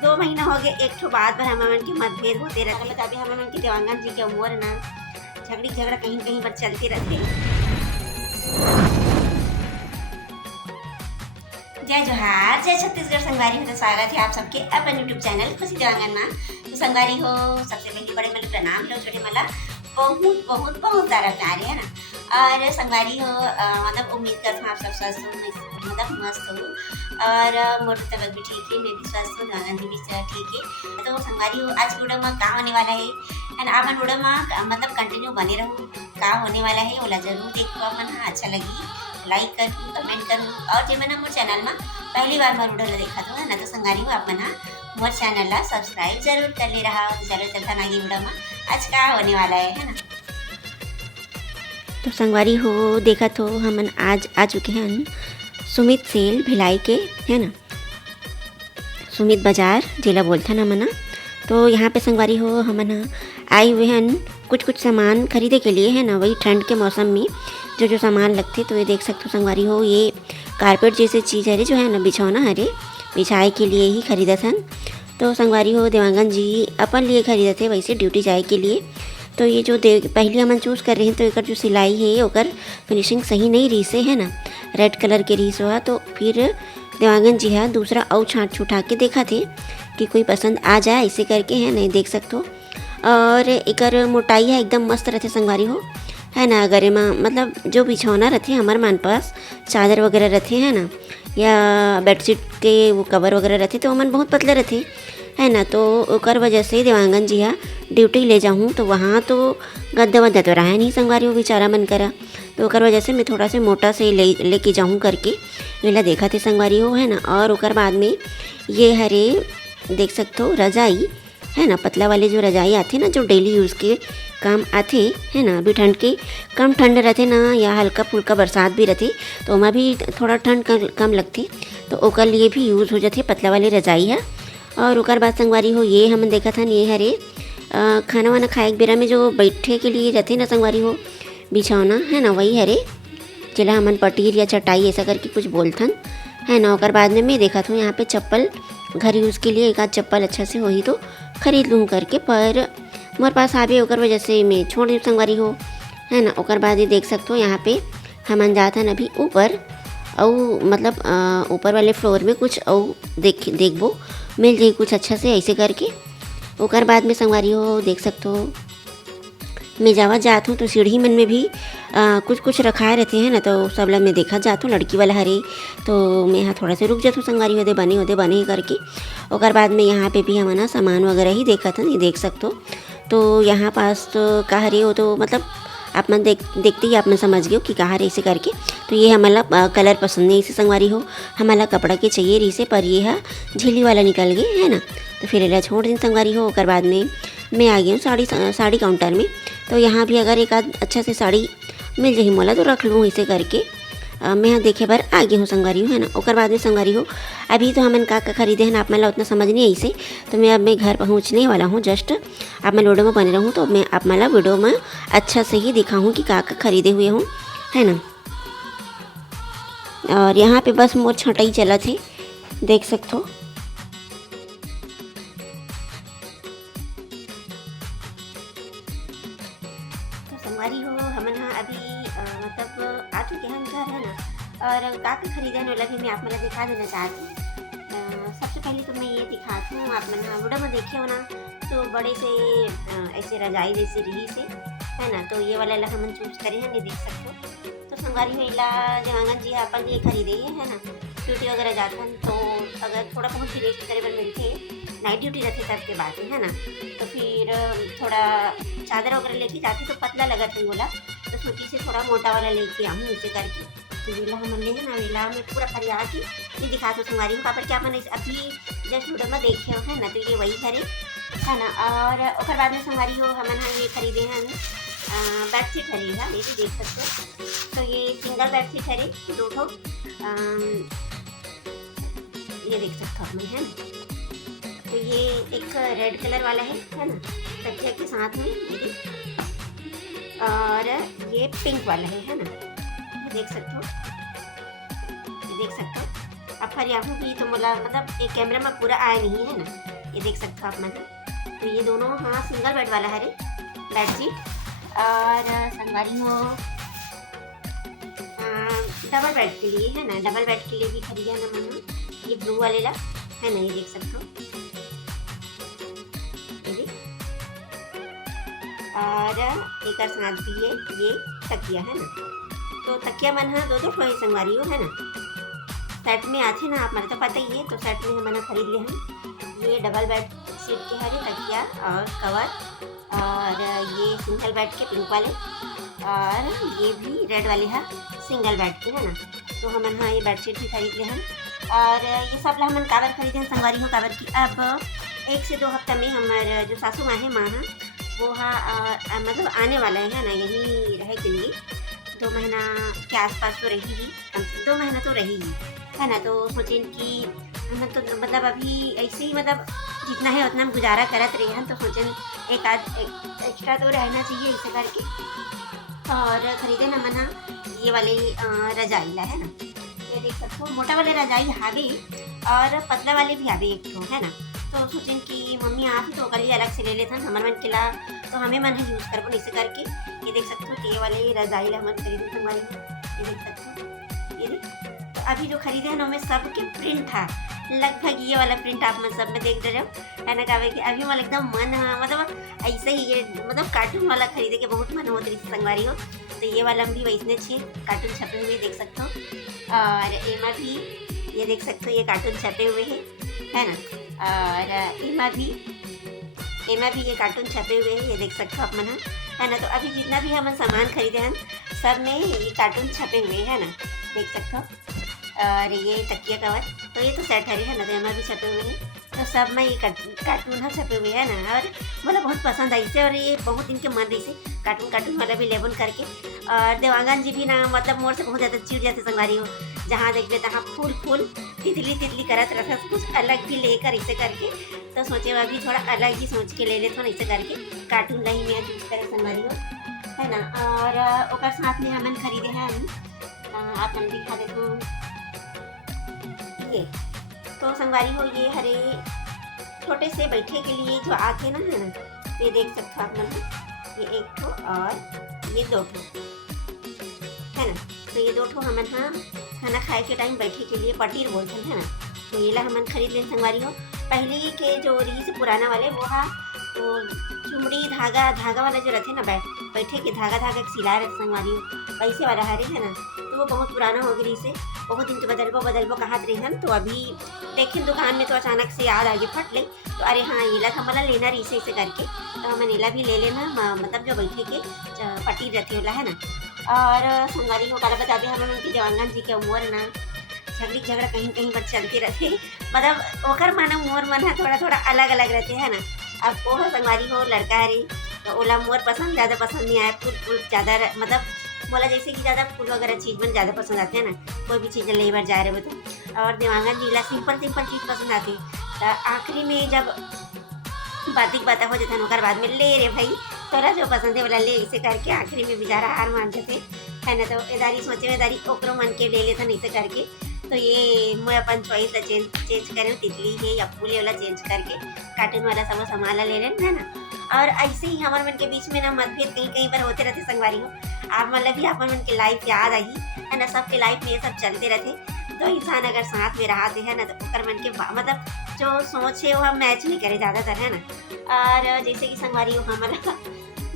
2 महीना हो गए एक ठो बात पर हमन के मतभेद होते रहते। तो अभी हमन के देवांगन जी के उम्र ना झगड़ी झगड़ा कहीं कहीं पर चलते रहते। जय जोहार, जय छत्तीसगढ़ संगवारी हो। तो स्वागत है आप सबके अपन यूट्यूब चैनल खुशी देवांगन में। तो संगवारी हो, सबसे पहले बड़े मतलब प्रणाम लो, छोटे मला बहुत बहुत बहुत सारा प्यार है ना। और संगवारी हो मतलब उम्मीद करता हूँ आप सब स्वस्थ हो, मतलब मस्त हो। और मोटर तबीयत भी ठीक है, मैं भी स्वस्थ हूँ, देवांगन जी भी ठीक है। तो संगवारी हो, आज वीडियो में क्या होने वाला है ना, अपन वीडियो में मतलब कंटिन्यू बने रहूँ। क्या होने वाला है ओला जरूर देखो अपन। हाँ अच्छा लगी लाइक करूँ, कमेंट करूँ। और जो मैंने मोर चैनल में पहली बार मोर वीडियो देखा था ना, तो संगवारी हो आप मना मोर चैनल ला सब्सक्राइब जरूर कर ले रहा। चलो चलता ना ये वीडियो में आज क्या होने वाला है ना। तो संगवारी हो देखा तो हमन आज आ चुके हैं सुमित सेल भिलाई के, है ना, सुमित बाजार जिला बोलता ना मना। तो यहाँ पे संगवारी हो हमन आए हुए हैं कुछ कुछ सामान खरीदे के लिए, है ना। वही ठंड के मौसम में जो जो सामान लगते, तो ये देख सकते हो संगवारी हो, ये कारपेट जैसे चीज़ है जो है ना, बिछौना हरे बिछाए के लिए ही खरीदा था। तो संगवारी हो देवांगन जी अपन लिए खरीदे थे, वैसे ड्यूटी जाए के लिए। तो ये जो पहले हम चूज़ कर रहे हैं, तो एक जो सिलाई है ओकर फिनिशिंग सही नहीं रही से, है ना, रेड कलर के रही हुआ। तो फिर देवांगन जी है दूसरा और छाँट छुटा के देखा थे कि कोई पसंद आ जाए, ऐसे करके, है नहीं, देख सकते हो। और एकर मोटाई है एकदम मस्त रहते संगवारी हो, है ना। अगर एमा मतलब जो बिछौना रहते हमारे मन पास चादर वगैरह रहते, है ना, या बेडशीट के वो कवर वगैरह रहते, तो मन बहुत पतले रहते, है ना। तो ओकर वजह से देवांगन जी हा ड्यूटी ले जाऊँ तो वहाँ तो गद्दा वद्दा तो रहा नहीं संगवारी हो, बेचारा मन करा। तो ओकर वजह से मैं थोड़ा से मोटा से लेके जाऊँ करके मेला देखा थे संगवारी हो, है ना। और ओकर बाद में ये हरे देख सकते हो रजाई, है ना, पतला वाले जो रजाई आते ना, जो डेली यूज़ के काम आते, है ना। अभी ठंड के कम ठंड रहते ना, या हल्का फुल्का बरसात भी रहती, तो ओमा भी थोड़ा ठंड कम लगती, तो ओकर लिए भी यूज़ हो जाते पतला वाले रजाई है। और ओकर बाद संगवारी हो ये हम देखा था ये हरे खाना वाना खाए के बेरा में जो बैठे के लिए रहते ना संगवारी हो बिछौना, है ना, वही हरे जिला हमन पटीर या चटाई ऐसा करके कुछ बोलथन, है ना। ओकर बाद में मैं देखा था यहाँ पे चप्पल घर यूज़ के लिए एक आध चप्पल अच्छा से वही तो खरीद लूँ करके, पर मोर पास आवे ओकर वजह से मैं छोड़ दी संगवारी हो, है ना। ओकर बाद ये देख सकते हो यहाँ पे हमन जाते हैं अभी ऊपर, और मतलब ऊपर वाले फ्लोर में कुछ और देखबो मिल जाए कुछ अच्छा से ऐसे करके। ओकर बाद में संगवारी हो देख सकते हो मैं जात हूँ तो सीढ़ी मन में भी कुछ कुछ रखाए रहते हैं ना, तो सब ला मैं देखा जात हूँ लड़की वाला हरे, तो मैं यहाँ थोड़ा से रुक जाता हूँ संगवारी होते बने ही करके। ओकर बाद में यहाँ पे भी हम ना सामान वगैरह ही देखा था, ये देख सकते हो। तो यहाँ पास तो का हरे हो, तो मतलब आप मन देखते ही आप मन समझ गए हो कि कहाँ रही से करके। तो ये हमारा कलर पसंद नहीं इसे संगवारी हो, हमारा कपड़ा के चाहिए रही से, पर ये है झिल्ली वाला निकल गए, है ना। तो फिर एला छोड़ दिन संगवारी हो। ओकर बाद में मैं आ गई हूँ साड़ी काउंटर में। तो यहाँ भी अगर एक आध अच्छा से साड़ी मिल जाही मोला तो रख लूँ इसे करके। मैं यहाँ देखे बार आ गई हूँ संगवारी हो, है ना। ओकर बाद में संगवारी हो अभी तो हमन का खरीदे हैं आप मला उतना समझ नहीं ऐसे, तो मैं अब मैं घर पहुँचने वाला हूँ जस्ट। आप मैं वीडियो में बने रहूँ तो मैं आप मला वीडियो में अच्छा से ही दिखाऊँ कि का खरीदे हुए हूँ, है ना। और यहाँ पे बस मोर छटाई चला थे, देख सकते हो। संगवारी हो हमन अभी मतलब आ चुके हैं घर, है ना। और का खरीदे वाला भी मैं आप मला दिखा देना चाहती हूँ। सबसे पहले तो मैं ये दिखाती हूँ, आप मन वीडियो में देखे हो ना, तो बड़े से ऐसे रजाई जैसे रही से, है ना। तो ये वाला ला हमन चूज करे हैं, ये देख सकते हो। तो संगवारी हो इला देवांगन जी अपन ये खरीदे है ना, ड्यूटी वगैरह जाते हैं तो अगर थोड़ा बहुत भी रेस्ट करे बर मिलते, नाइट ड्यूटी रहते तब के बात है ना। तो फिर थोड़ा चादर वगैरह लेके जाती तो पतला लगा था बोला, तो सोची से थोड़ा मोटा वाला लेके आऊँ इसे करके। तो वेला हमन ले ना, वेला में पूरा फरिया के ये दिखा तो संगवारी हो, पर क्या अपन अभी जस्ट वीडियो में देखे हो, है ना। तो ये वही हरे, है ना। और ओकर बाद में संगवारी हो हमन ये खरीदे हैं बेडशीट हरे है, ये भी देख सकते हो। तो ये सिंगल बेडशीट हरे दो ठो, ये देख सकते हो आप, है ना। तो ये एक रेड कलर वाला है ना, तकिया के साथ में ये, और ये पिंक वाला है ना, ये देख सकते हो, आप फर आहू भी तो मोला मतलब एक कैमरा में पूरा आया नहीं है ना, ये देख सकते हो आप मन। तो ये दोनों हाँ सिंगल बेड वाला है रे बेडशीट। और संगवारी हो डबल बेड के लिए है ना, डबल बेड के लिए भी खरीदा ना मैंने ये ब्लू वाले ला है ना, ये देख सकते हो ये। और एक साथ भी है ये तकिया है ना, तो तकिया मन है दो ठो संगवारी हो है ना, सेट में आते ना आप मेरे तो पता ही है। तो सेट में मैंने खरीद लिया है ये डबल बेड शीट के हरे तकिया और कवर, और ये सिंगल बेड के पिंक वाले, और ये भी रेड वाले है सिंगल बेड के है ना। तो हम हाँ ये बेडशीट भी खरीद ले हैं। और ये सब ला हमन काबर खरीदे हैं संगवारी हो, काबर की अब 1 से 2 हफ्ता में हमारे जो सासू माँ है वो हाँ मतलब आने वाला है ना, यहीं रहे के लिए 2 महीना के आसपास तो रहेगी, कम से 2 महीना तो रहेगी है ना। तो सोचें कि हम तो मतलब अभी ऐसे ही मतलब जितना है उतना हम गुजारा करत रहे हैं, तो सोचें एक एक्स्ट्रा तो रहना चाहिए इसे करके। और खरीदे ना मना ये वाले रजाई ला है ना, ये देख सकते हो मोटा वाले रजाई हावे और पतला वाले भी हावे एक ठो है ना। तो सोचें कि मम्मी आप तो कल अलग से ले लेते हैं हमारे मन के ला, तो हमें मन है यूज़ करबो इसे करके। ये देख सकते हो ये वाले रजाई ला हम खरीदे हमारी, ये देख सकते हो ये। तो अभी जो खरीदे हैं ना उनमें सबके प्रिंट था, लगभग ये वाला प्रिंट आप मैं सब में देख रहे हो है ना। कहा कि अभी मतलब एकदम मन मतलब ऐसे ही ये मतलब कार्टून वाला खरीदे के बहुत मन होती रही संगवारी हो। तो ये वाला भी वैसने छे कार्टून छपे हुए देख सकते हो। और एमा भी ये देख सकते हो ये कार्टून छपे हुए है ना। और एमा भी ये कार्टून छपे हुए हैं, ये देख सकते हो आप मन है ना। तो अभी जितना भी हम सामान खरीदे हैं सब में ये कार्टून छपे हुए है ना, देख सकते हो। और ये तकिया कवर तो ये तो सेट है ना, तो एमा भी छपे हुए हैं। तो सब में ये कार्टून है छपे हुए है ना। और मतलब बहुत पसंद आई से, और ये बहुत इनके मन रही से कार्टून वाला भी लेबन करके। और देवांगन जी भी ना मतलब मोर से बहुत ज़्यादा चिड़ जाते संगवारी हो, जहाँ देख ले तहाँ फूल तितली करत रखा, कुछ अलग भी लेकर इसे करके। तो सोचे अभी थोड़ा अलग ही सोच के ले लेते इसे करके, कार्टून ला ही मैं यूज करे संगवारी हो है ना। और ओकर साथ में हमन खरीदे हैं आप हम दिखा देते ये। तो संगवारी हो ये हरे छोटे से बैठे के लिए जो आते ना है ना, ये देख सकते हो आप मन, ये एक ठो और ये 2 ठो है ना। तो ये 2 ठो हमन हाँ खाना खाए के टाइम बैठे के लिए पटीर बोलते हैं है ना। तो ये ला हमन खरीद लें संगवारी हो। पहले के जो रही से पुराना वाले वो हाँ तो चुमड़ी धागा वाला जो रहते ना बैठे के धागा के सिला रहे संगवारी हो, वैसे वाला हरे है ना। तो वो बहुत पुराना हो गई से बहुत दिन बदलबो कहात रही हैं। तो अभी देखें दुकान में तो अचानक से याद आगे फट ले, तो अरे हाँ येला था मला लेना रही से करके, तो हम नीला भी ले लेना मतलब जो बैठे के पटी रहती होला है ना। और संगवारी हो काला बताते हमें उनकी देवांगन जी के उम्र ना झगड़ा कहीं पर चलते रहते, मतलब ओकर माना मोर मन है थोड़ा अलग रहते है ना। अब वो संगवारी हो लड़का है रही तो ओला मोर ज़्यादा पसंद नहीं आया, फूल ज़्यादा मतलब बोला जैसे कि ज़्यादा फूल वगैरह चीज़ में ज़्यादा पसंद आते हैं ना, कोई भी चीज़ ले बार जा रहे हो तो। और देवांगन जी ला सिंपल चीज़ पसंद आती। तो आखिरी में जब बात हो जाता है बाद में ले रे भाई तोरा जो पसंद है वाला ले, इसे करके आखिरी में बेचारा हार मान जाते है ना। तो एदारी सोचे एदारी ओकरो मन के ले लेते इसे करके। तो ये मैं अपन चॉइस चेंज करें, तितली है या फूल वाला चेंज करके कार्टून वाला सब सामान ले लें है ना। और ऐसे ही हमारे मन के बीच में ना मतभेद कहीं पर होते रहते संगवारी हो। आप मतलब भी आप मन के लाइफ याद आई है ना, सबके लाइफ में ये सब चलते रहते। तो इंसान अगर साथ में रहते है ना तो ओकर मन के मतलब जो सोच है वो हम मैच नहीं करे ज़्यादातर है ना। और जैसे कि संगवारी हो हमारा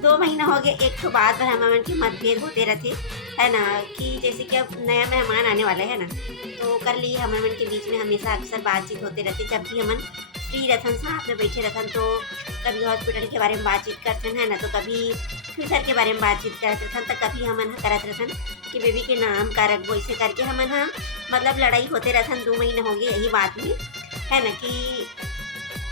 2 महीना हो गए एक तो बाद पर हमारे मन के मतभेद होते रहते है ना, कि जैसे कि अब नया मेहमान आने वाला है ना, तो कर लिए हमारे मन के बीच में हमेशा अक्सर बातचीत होते रहते। जब भी हमन फ्री रहथन साथ में बैठे रहथन तो कभी हॉस्पिटल के बारे में बातचीत करथन है ना, तो कभी फ्यूचर के बारे में बातचीत करते रहथन, तो कभी हमन करत रहथन कि बेबी के नाम का रखबो इसे करके हमन हाँ मतलब लड़ाई होते रहथन। 2 महीने हो गए यही बात में है ना, कि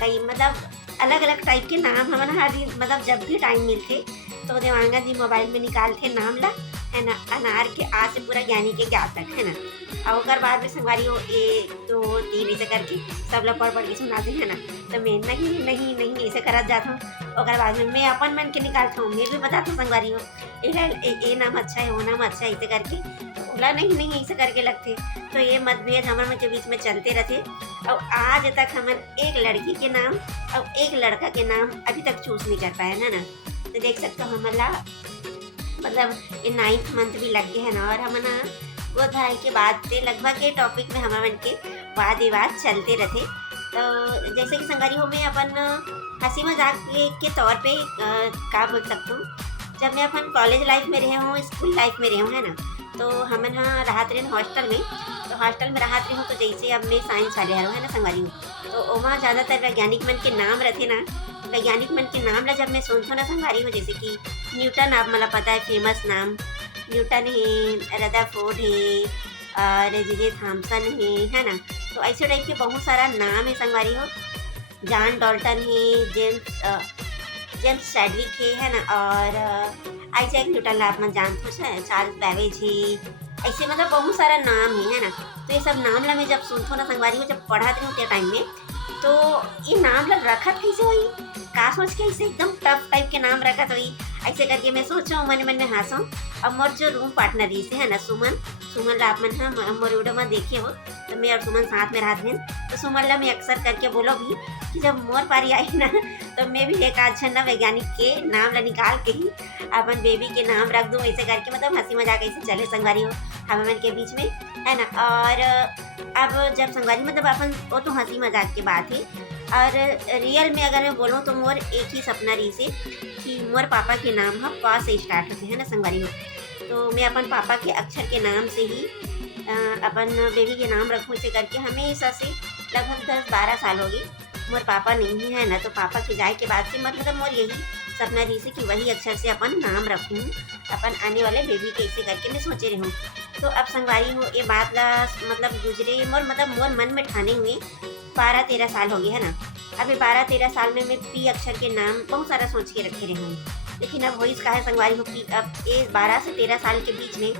कई मतलब अलग टाइप के नाम हमन हर मतलब जब भी टाइम मिलते तो देवांगन जी मोबाइल में निकालते नाम ला है ना, अनार के आ से पूरा ज्ञानी के ज्ञा तक, है ना। और ओकर बाद में संगवारी हो 1 2 3 ऐसे करके सब ला पढ़ के सुनाते, है ना। तो मैं नहीं नहीं नहीं ऐसे करत जात हूँ। ओकर बाद में मैं अपन मन के निकालता हूँ, मैं भी बताता हूँ संगवारी हो ए नाम अच्छा है, वो नाम अच्छा है, ऐसे करके। तो बोला नहीं नहीं ऐसे करके लगते। तो ये मतभेद हमन मन के बीच में चलते रहते। और आज तक हमन एक लड़की के नाम और एक लड़का के नाम अभी तक चूज नहीं कर पाए, है ना। तो देख सकते हो हमला मतलब ये 9th मंथ भी लग गए है ना। और हमन वो धाई के बाद से लगभग के टॉपिक में हमन के वाद विवाद चलते रहते। तो जैसे कि संगवारी हो मैं अपन हंसी मजाक के तौर पे का बोल सकता हूँ। जब मैं अपन कॉलेज लाइफ में रहे हूँ, स्कूल लाइफ में रहे हूँ, है ना। तो हमन हाँ राहत रहे हॉस्टल में। तो हॉस्टल में राहत रही हूँ, तो जैसे अब मैं साइंस वाले है ना संगवारी हूँ। तो वहाँ ज़्यादातर वैज्ञानिक मन के नाम रहते ना। वैज्ञानिक मन के नाम ला जब मैं सुनती हूँ ना संगवारी हूँ, जैसे कि न्यूटन आप मला पता है फेमस नाम, न्यूटन है, रदरफोर्ड है और जे थॉमसन है ना। तो ऐसे टाइप के बहुत सारा नाम है संगवारी हो। जॉन डॉल्टन है, जेम्स चैडविक है ना। और आइजैक न्यूटन ला आप मन जानते हो, चार्ल्स बैबेज है। ऐसे मतलब बहुत सारा नाम है ना। तो ये सब नाम ला मैं जब सुनती हूँ ना संगवारी हो, जब पढ़ाती हूँ टाइम में, तो ये नाम ला रखत कैसे हुई, का सोच के ऐसे एकदम टफ टाइप के नाम रखत हुई। ऐसे करके मैं सोचूँ मन मन में हंसूँ। अब मोर जो रूम पार्टनर रही से है ना सुमन ला आप मन हाँ मोर वीडियो में देखे हो। तो मैं और सुमन साथ में रहते हैं। तो सुमन ला मैं अक्सर करके बोलो भी कि जब मोर पारी आई ना, तो मैं भी एक आध ना वैज्ञानिक के नाम ला निकाल के ही अपन बेबी के नाम रख दूँ, ऐसे करके मतलब हंसी मजाक ऐसे चले संगवारी हो हम के बीच में, है ना। और अब जब संगवारी मतलब अपन वो तो हंसी मजाक की बात है। और रियल में अगर मैं बोलूँ तो मोर एक ही सपना रही से कि मोर पापा के नाम हम प से स्टार्ट होते हैं ना संगवारी हो। तो मैं अपन पापा के अक्षर के नाम से ही अपन बेबी के नाम रखूँ, इसे करके हमेशा से लगभग 10-12 साल हो गए मोर पापा नहीं है ना। तो पापा के जाए के बाद से मतलब मोर यही सपना रही से कि वही अक्षर से अपन नाम रखूँ अपन आने वाले बेबी के, ऐसे करके मैं सोचे रहूँ। तो अब संगवारी हो ये बात ला मतलब गुजरे मोर मतलब मोर मन में ठाने हुए 12-13 साल हो गए, है ना। अभी 12-13 साल में मैं पी अक्षर के नाम बहुत सारा सोच के रखे रही हूँ। लेकिन अब वही कहा है संगवारी हो कि अब ये 12 से 13 साल के बीच में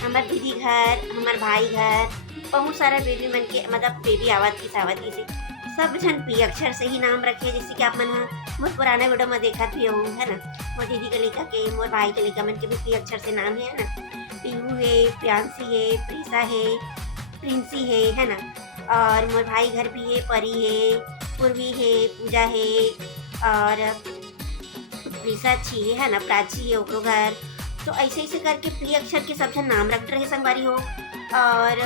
हमार दीदी घर, हमार भाई घर, बहुत सारा बेबी मन के मतलब बेबी आवत की सावती से सब जन पी अक्षर से ही नाम रखे। जैसे कि आप मन मोर पुराना वीडियो में देखा भी हो, है ना। मोर दीदी के लड़का के, मोर भाई के लड़का मन के भी पी अक्षर से नाम है ना। पीहू है, प्रियांशी है, प्रीसा है, प्रिंसी है ना। और मोर भाई घर भी है, परी है, पूर्वी है, पूजा है और प्रीसा अच्छी है ना, प्राची है ओकरो घर। तो ऐसे ऐसे करके पी अक्षर के सब जन नाम रख रहे संगवारी हो। और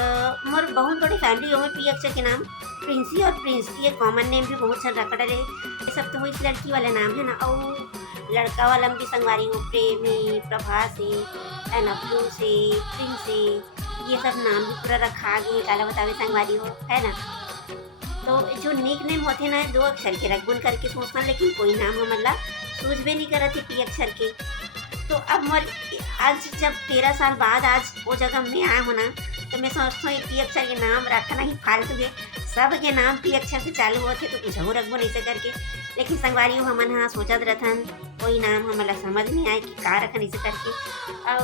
मोर बहुत बड़ी फैमिली हो पी अक्षर के नाम प्रिंसी और प्रिंस, ये कॉमन नेम भी बहुत सारे रखा रहे। ये सब तो वो इस लड़की वाला नाम है ना। और लड़का वाला भी संगवारी हो प्रेमी, प्रभास है ना, फ्लू से, प्रिंस से, ये सब नाम भी पूरा रखा गए काला बतावे संगवारी हो, है ना। तो जो निक नेम होते ना 2 अक्षर के रखबुन करके सोचना, लेकिन कोई नाम हमारा सूझ भी नहीं करते पी अक्षर के। तो अब मोर आज जब 13 साल बाद आज वो जगह में आया हूँ ना, तो मैं सोचता हूँ पी अक्षर के नाम रखना ही फालतू है। सब के नाम पी अक्षर से चालू होते तो कुछ और रखबो नहीं से करके। लेकिन संगवारी हो हमन हाँ सोचत रहथन कोई नाम हमारा समझ नहीं आए कि का रखन ऐसे करके। और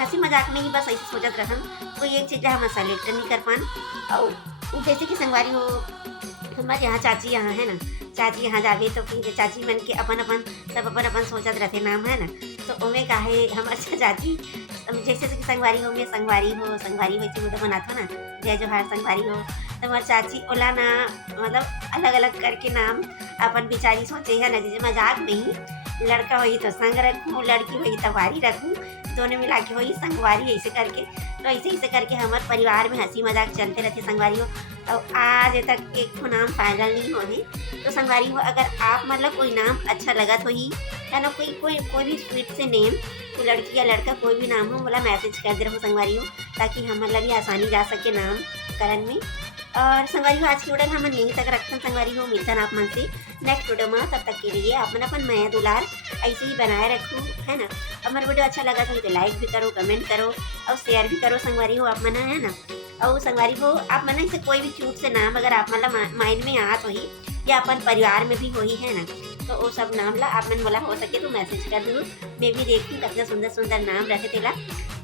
हंसी मजाक में ही बस ऐसे सोचत रहथन, कोई एक चीज़ हम सेलेक्ट नहीं कर पान। और जैसे कि संगवारी हो हमारे यहाँ चाची यहाँ है ना, चाची यहाँ जावे तो फिर चाची मन के अपन अपन सब अपन अपन सोचत रहते नाम, है ना। तो ओमे का है हमारे चाची जैसे कि संगवारी हो, मैं संगवारी वैसे वीडियो बनाता ना जय जोहार संगवारी हो। तो हमारे चाची ओला ना मतलब अलग अलग करके नाम अपन बेचारी सोचे है ना, जैसे मजाक में ही लड़का वही तो संग रखूँ, लड़की वही तो वारी रखूँ, दोनों मिला के वही संगवारी ऐसे करके। तो ऐसे करके हमारे परिवार में हंसी मजाक चलते रहते संगवारी हो। और आज तक एक तो नाम फाइनल नहीं होने। तो संगवारी हो अगर आप मतलब कोई नाम अच्छा लगा तो ही है ना, कोई भी स्वीट से नेम, तो लड़की या लड़का कोई भी नाम हो बोला मैसेज कर दे रहो संगवारी हो, ताकि हमारा भी आसानी जा सके नाम करन में। और संगवारी हो आज की वीडियो हम यहीं तक रखते हैं संगवारी हो, मिलता आप मन से नेक्स्ट वीडियो में। तब तक के लिए आप मन अपन माया दुलार ऐसे ही बनाए रखूँ, है ना। हमारा वीडियो अच्छा लगा तो लाइक भी करो, कमेंट करो और शेयर भी करो संगवारी हो आप मन, है ना। और संगवारी हो आप मन से कोई भी क्यूट से नाम अगर आप मतलब माइंड में आत हो ही या अपन परिवार में भी हो ही, है ना, तो वो सब नाम ला आप मन मोला हो सके तो मैसेज कर दो, मैं भी देखूँ कितना सुंदर सुंदर नाम रखे तेला।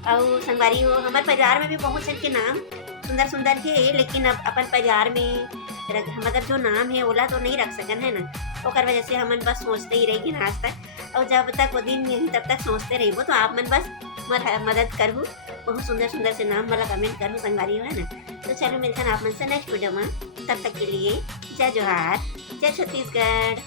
और संगवारी हो हमारे परिवार में भी बहुत सन के नाम सुंदर सुंदर है, लेकिन अब अपन परिवार में मतलब जो नाम है ओला तो नहीं रख सकन है ना, ओकर वजह से हमन बस सोचते ही रही आज तक। और जब तक वो दिन नहीं तब तक सोचते रहिबो, तो आप मन बस मदद करहु, बहुत सुंदर सुंदर से नाम वाला कमेंट करहु संगवारी हो है ना। तो चलो मिलते हैं आप मन से नेक्स्ट वीडियो में, तब तक के लिए जय जोहार, जय छत्तीसगढ़।